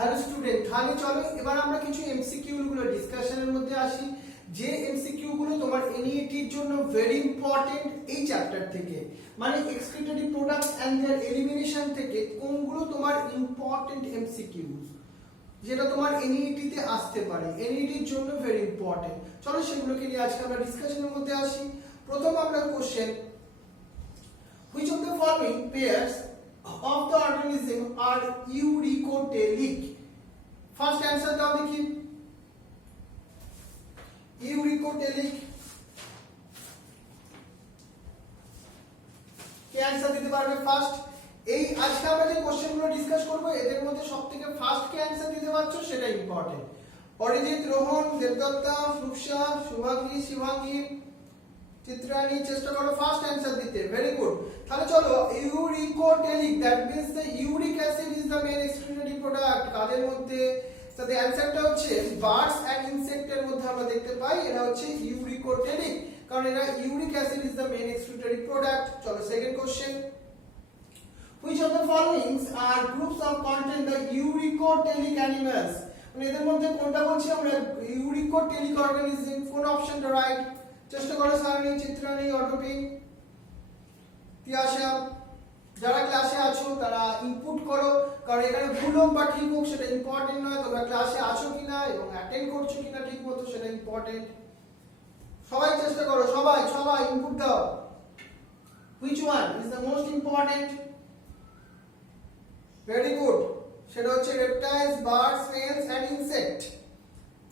Hello student, তাহলে চলো এবার আমরা কিছু এমসিকিউ গুলো ডিসকাশনের মধ্যে আসি। যে এমসিকিউ গুলো তোমার এনইটি এর জন্য ভেরি ইম্পর্টেন্ট এই চ্যাপ্টার থেকে, মানে excretory products and their elimination থেকে কোনগুলো তোমার ইম্পর্টেন্ট এমসিকিউ যেটা তোমার এনইটি তে আসতে পারে, এনইটি এর জন্য ভেরি ইম্পর্টেন্ট। চলো সেগুলোকে নিয়ে আজকে আমরা ডিসকাশনের মধ্যে আসি। প্রথম আমরা question, which of the following pairs of the organism are eurycotelic? First answer দাও দেখি। eurycotelic কে आंसर দিতে পারবে ফার্স্ট? এই আজকে আমরা যে কোশ্চেনগুলো ডিসকাস করব এদের মধ্যে সবথেকে ফার্স্ট কে आंसर দিতে পারছো সেটা ইম্পর্টেন্ট। অরিজিৎ, রোহন, দেবদত্তা, রূপসা, শুভাঙ্গী, শিবাঙ্গী, চিত্রাণী, চেষ্টা করো ফার্স্ট आंसर দিতে। Very good. তাহলে চলো, uricotelic, that means the uric acid is the main excretory product. কাদের মধ্যে? তাহলে অ্যানসারটা হচ্ছে বার্ডস এন্ড ইনসেক্টের মধ্যে আমরা দেখতে পাই এরা হচ্ছে ইউরিকোটেলিক, কারণ এরা uric acid is the main excretory product. চলো second question, which of the following are groups of contain the uricotelic animals? মানে এদের মধ্যে কোনটা বলছি আমরা ইউরিকোটেলিক অর্গানিজম? কোন অপশনটা রাইট? চেষ্টা করো সারণী, চিত্রাণী, অটোপি, তিয়াশা। যারা ক্লাসে আছো তারা ইনপুট করো, কারণ এখানে ভুল হোক বা ঠিক হোক সেটা ইম্পর্টেন্ট নয়, তোমরা ক্লাসে আছো কিনা এবং অ্যাটেন্ড করছো কিনা ঠিকমতো সেটা ইম্পর্টেন্ট। সবাই চেষ্টা করো, সবাই সবাই ইনপুট দাও। which one is the most important? very good, সেটা হচ্ছে reptiles, birds, snails and insect.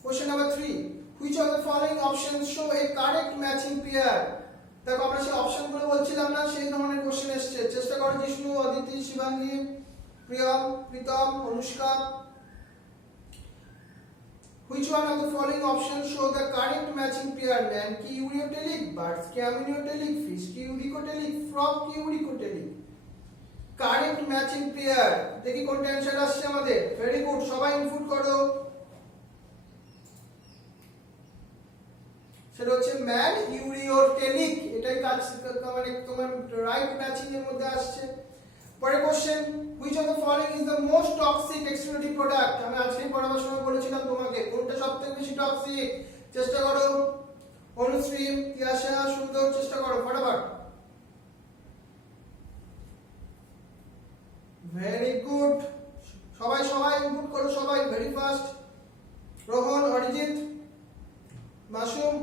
question number 3, which of the following options show a correct matching pair? দেখো আমরা সেই অপশনগুলো বলছিলাম না, সেই ধরনের কোশ্চেন এসেছে। চেষ্টা করো Jishnu, Aditi, Shivangi, Priyam, Pritam, Anushka. which one of the following options show the correct matching pair? man ki uricotelic, birds ki amniotelic, fish ki uricotelic, frog ki uricotelic. Correct matching pair দেখি কোনটা অ্যানসার আসছে আমাদের। ভেরি গুড, সবাই ইনপুট করো। সেটা হচ্ছে ম্যান ইউরিওটেলিক, এটাই কাজ মানে তোমার রাইট ম্যাচিং এর মধ্যে আসছে। পরের question, which of the following is the most toxic excretory product? আমি আজকে পড়াবার সময় বলেছিলাম তোমাকে কোনটা সবথেকে বেশি টক্সিক। চেষ্টা করো অনুশ্রী, তিয়াশা, সুন্দর, চেষ্টা করো ফটাফট। ভেরি গুড, সবাই সবাই ইনপুট করো, সবাই ভেরি ফাস্ট। রোহন, অরিজিৎ, মাসুম,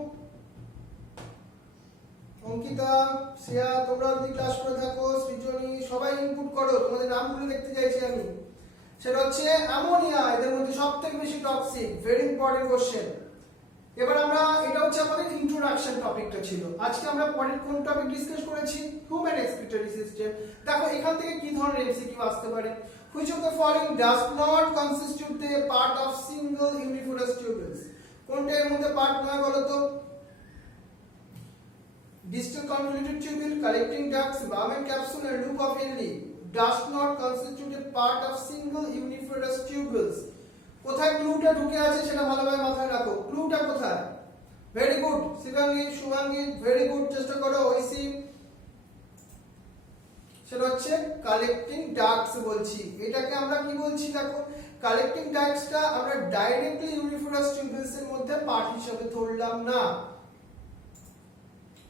অঙ্কিতা, শ্রেয়া, তোমরা যদি ক্লাস করে থাকো, সৃজনী, সবাই ইনপুট করো, তোমাদের নামগুলো দেখতে চাইছি আমি। সেটা হচ্ছে অ্যামোনিয়া, এদের মধ্যে সবথেকে বেশি টক্সিক। Very important question. এবার আমরা, এটা হচ্ছে আমাদের ইন্ট্রোডাকশন টপিকটা ছিল। আজকে আমরা পরের কোন টপিক ডিসকাস করেছি? Human excretory system. দেখো এখান থেকে কি ধরনের এমসিকিউ আসতে পারে। which of the following does not constitute a part of single uniforous tubules? কোনটা এর মধ্যে পার্ট নয় বলো তো? distal convoluted tubule, collecting ducts, Bowman capsule and loop of Henle does not constitute a part of single uniforous tubules. কোথায় ক্লুটা ঢুকে আছে সেটা ভালোভাবে মাথায় রাখো। ক্লুটা কোথায়? Very good Shivangi, Shubhangi, very good, চেষ্টা করো। ঐসি, সেটা হচ্ছে কালেক্টিং ডাক্টস বলছি। এটাকে আমরা কি বলছি দেখো, কালেক্টিং ডাক্টসটা আমরা ডাইরেক্টলি ইউনিফোরাস টিউবুলস এর মধ্যে পার্ট হিসেবে ধরলাম না।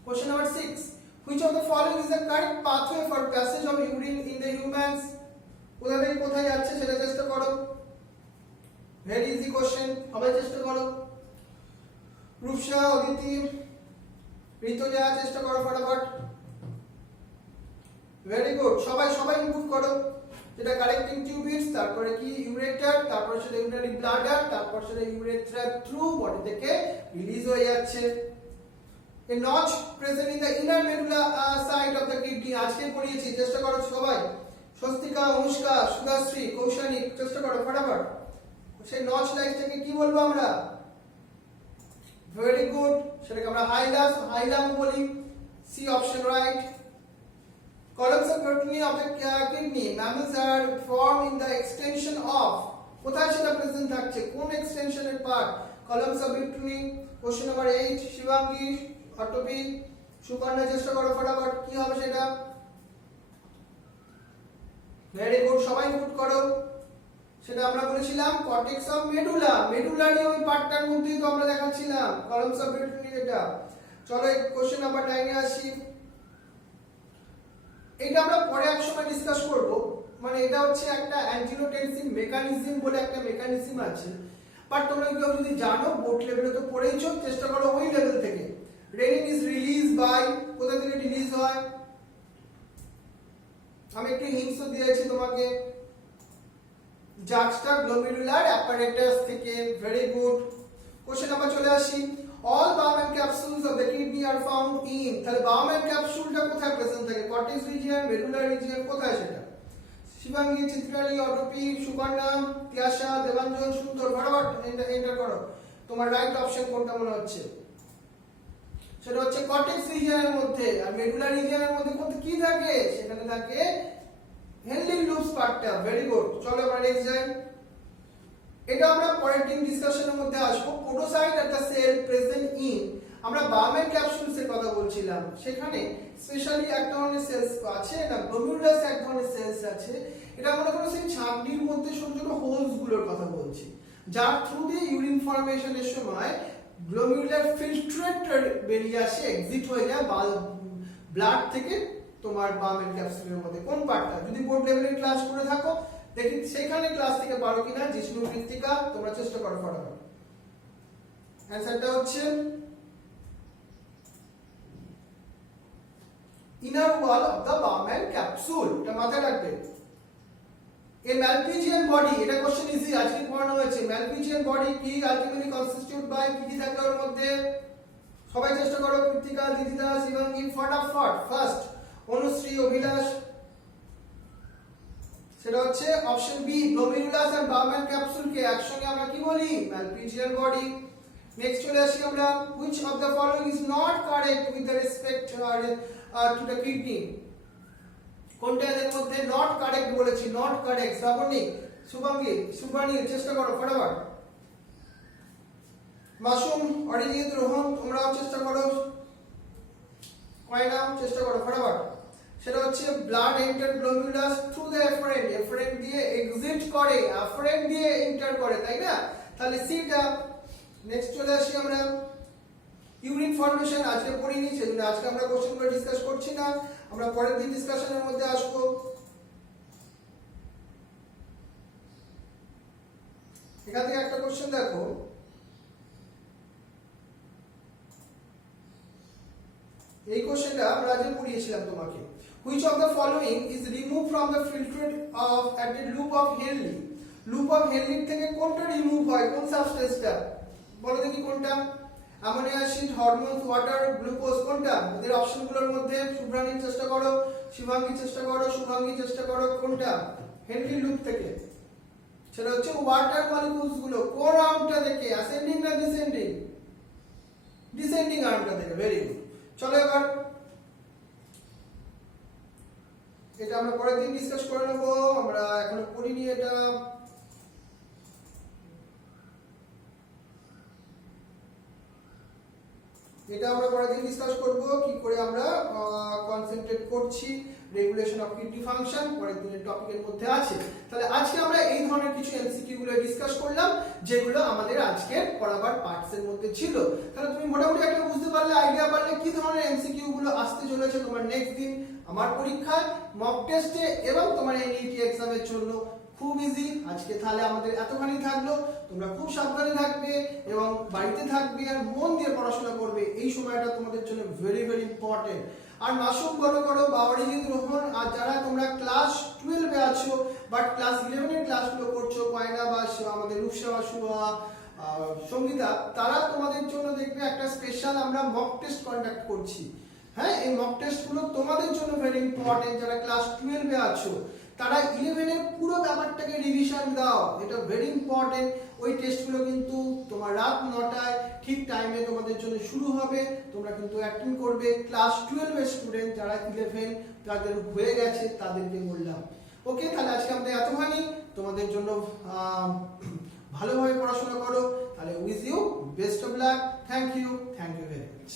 question number 6, which of the following is the correct pathway for passage of urine in the humans? কোথা থেকে কোথায় যাচ্ছে সেটা চেষ্টা করো। ভেরি ইজি কোশ্চেন, সবাই চেষ্টা করো। রূপসা, অদিতি, ঋতুজা, চেষ্টা করো ফটাফট। ভেরি গুড, সবাই সবাই ইনপুট করো। যেটা কালেক্টিং টিউবিউলস, তারপরে কি ইউরেটার, তারপর সেটা ইউরিনারি ব্লাডার, তারপর সেটা ইউরেথ্রা থ্রু বডি থেকে রিলিজ হয়ে যাচ্ছে। a notch present in the inner medulla side of the kidney, আজকে পড়িয়েছি। চেষ্টা করো সবাই। স্বস্তিকা, অনুষ্কা, সুধাশ্রী, কৌশানী, চেষ্টা করো ফটাফট। সেই নচ লাইনটাকে কি বলবো আমরা? ভেরি গুড, সেটাকে আমরা হাইলাস, হাইলাম বলি। C option right. columns of peritoneum of the kidney, mammals are formed in the extension of, কোথায় সেটা প্রেজেন্ট থাকছে? কোন এক্সটেনশনের part? columns of peritoneum। question number 8, Shivangi, অটোপি, সুকন্যা, চেষ্টা করো ফটাফট, কি হবে সেটা? ভেরি গুড, সবাই ইনপুট করো। সেটা আমরা বলেছিলাম কর্টেক্স অফ মেডুলা, মেডুলারি ওই পার্টটার মধ্যেই তো আমরা দেখাচ্ছিলাম কলামস অফ পেটুইটারি যেটা। চলো কোশ্চেন নাম্বার 9 এ আসি। এটা আমরা পরে এক সময় ডিসকাস করব, মানে এটা হচ্ছে একটা অ্যাঞ্জিওটেনসিন মেকানিজম বলে একটা মেকানিজম আছে, বাট তোমরা কেউ যদি জানো বোর্ড লেভেলে তো পড়েইছো, চেষ্টা করো ওই লেভেল থেকে। রেনিন ইজ রিলিজ বাই, কোথা থেকে রিলিজ হয়, আমি একটু হিন্টস দিয়েছি তোমাকে, juxtaglomerular apparatus থেকে। Very good. কোশ্চেন নাম্বার চলে আসি। All Bowman capsules of the kidney are found in, তাহলে বাউম্যান ক্যাপসুলটা কোথায় প্রেজেন্ট থাকে, কর্টেক্স রিজিয়ন, মেডুলার রিজিয়ন, কোথায় সেটা? শিবাঙ্গী, চিত্রালী, অরূপী, সুকন্যা, তিয়াশা, দেবাঞ্জন, সুন্দর, ফটাফট এন্টার করো তোমার রাইট অপশন কোনটা মনে হচ্ছে। সেটা হচ্ছে কর্টেক্স রিজিয়নের মধ্যে। আর মেডুলার রিজিয়নের মধ্যে কোথায় কি থাকে, সেখানে থাকে হেনলি লুপস পার্টটা। Very good. চলো আমরা নেক্সট যাই। এটা আমরা পরের দিন ডিসকাশনের মধ্যে আসবো। Podocyte at the cell present in, আমরা বাউম্যান ক্যাপসুলস এর কথা বলছিলাম, সেখানে স্পেশালি এক ধরনের সেলস আছে না, গ্লোমেরুলাস এক ধরনের সেলস আছে। এটা মনে করো সেই ছাঁকনির মধ্যে ছোট ছোট হোলস গুলোর কথা বলছি, যার থ্রু দিয়ে ইউরিন ফর্মেশনের সময় গ্লোমেরুলার ফিল্ট্রেট বেরিয়ে আসে, এক্সিট হয়ে যায় ব্লাড থেকে তোমার বাউম্যান ক্যাপসুলের মধ্যে। কোন পার্টটা, যদি বোর্ড লেভেলের ক্লাস করে থাকো দেখি সেখানে ক্লাস থেকে পারো কিনা। জিষ্ণু কৃত্তিকা, তোমরা চেষ্টা করো ফটাফট। অ্যানসারটা হচ্ছে inner wall of the Bowman capsule, এটা মাথায় রাখবে। এ ম্যালপিজিয়ান বডি, এটা কোশ্চেন ইজি আজকে পড়ানো হয়েছে। ম্যালপিজিয়ান বডি কি আলটিমেটলি কনস্টিটিউট বাই, কি কি থাকে ওর মধ্যে, সবাই চেষ্টা করো। কৃত্তিকা, দিদিদা, শিবাঙ্গী, ফটাফট। ফার্স্ট অনুশ্রী, অভিলাষ, সেটা হচ্ছে option B, glomerulus and Bowman capsule কে একসঙ্গে আমরা কি বলি, ম্যালপিজিয়ান বডি। নেক্সট চলে আসি আমরা, which of the following is not correct with the respect to the kidney, কোনটা এর মধ্যে নট কারেক্ট বলেছি, নট কারেক্ট। শ্রাবণী, শুভাঙ্গী, শুভানী চেষ্টা করো ফটাফট। মাসুম, অরিজিৎ, রোহন তোমরাও চেষ্টা করো, কয়না চেষ্টা করো ফটাফট। সেটা হচ্ছে blood enter glomerulus through the efferent, efferent দিয়ে এক্সিট করে, এফারেন্ট দিয়ে এন্টার করে, তাই না? তাহলে সিটা। নেক্সট চলে আসি আমরা, ইউরিন ফর্মেশন আজকে পড়িনি, সেজন্য আজকে আমরা কোশ্চেনগুলো ডিসকাস করছি না, আমরা পরের দিন ডিসকাশনের মধ্যে আসবো। এখান থেকে একটা কোশ্চেন দেখো, এই কোশ্চেনটা আমরা আজকে পড়িয়েছিলাম তোমাকে। Which of the following is removed from the filtrate of at the loop of Henle? Loop of Henle থেকে কোনটা রিমুভ হয়, কোন সাবস্টেন্সটা বলো দেখি কোনটা? Ammonia, acid, hormones, water, glucose, কোনটা? এদের অপশনগুলোর মধ্যে শুভ্রাণী চেষ্টা করো, শিবাঙ্গী চেষ্টা করো, শুভাঙ্গী চেষ্টা করো, কোনটা হেনরি লুপ থেকে? সেটা হচ্ছে ওয়াটার মলিকিউলস গুলো। কোন আর্মটা থেকে, অ্যাসেন্ডিং না ডিসেন্ডিং? ডিসেন্ডিং আর্মটা থেকে। Very good. চলো এবার এটা আমরা পরের দিন ডিসকাস করে নেব, আমরা এখনো পড়িনি এটা। এটা আমরা পরের দিন ডিসকাস করব, কি করে আমরা কনসেন্ট্রেট করছি রেগুলেশন অফ কিডনি ফাংশন, পরের দিনের টপিকের মধ্যে আছে। তাহলে আজকে আমরা এই ধরনের কিছু এমসিকিউ গুলো ডিসকাস করলাম, যেগুলো আমাদের আজকে পড়াবার পার্টস এর মধ্যে ছিল। তাহলে তুমি মোটামুটি একটা বুঝতে পারলে, আইডিয়া পারলে কি ধরনের এমসিকিউ গুলো আসতে চলেছে তোমার নেক্সট দিন আমার পরীক্ষায়, মক টেস্টে এবং তোমার এনইটি এক্সামের জন্য। খুব ইজি। আজকে তাহলে আমাদের এতখানি থাকলো। তোমরা খুব সাবধানে থাকবে এবং বাড়িতে থাকবে আর মন দিয়ে পড়াশোনা করবে। এই সময়টা তোমাদের জন্য ভেরি ভেরি ইম্পর্টেন্ট। আর মাসুম বলো করো, বাবরিজিৎ, রোহন, আর যারা তোমরা ক্লাস 12 এ আছো বাট ক্লাস 11 এর ক্লাসগুলো করছো, কয়না বা আমাদের রূপসা, শুভা, সঙ্গীতা, তারা তোমাদের জন্য দেখবে একটা স্পেশাল আমরা মক টেস্ট কন্ডাক্ট করছি। হ্যাঁ, এই মক টেস্টগুলো তোমাদের জন্য ভেরি ইম্পর্টেন্ট। যারা ক্লাস 12 এ আছো তারা 11 এর পুরো ব্যাপারটাকে রিভিশন দাও, এটা ভেরি ইম্পর্টেন্ট। ওই টেস্টগুলো কিন্তু তোমার রাত 9টায় ঠিক টাইমে তোমাদের জন্য শুরু হবে, তোমরা কিন্তু অ্যাটেন্ড করবে। ক্লাস 12 এর স্টুডেন্ট যারা 11 তাদের হয়ে গেছে তাদেরকে বললাম। ওকে, তাহলে আজকে আমাদের এতখানি। তোমাদের জন্য ভালোভাবে পড়াশোনা করো। তাহলে with you best of luck. Thank you very much.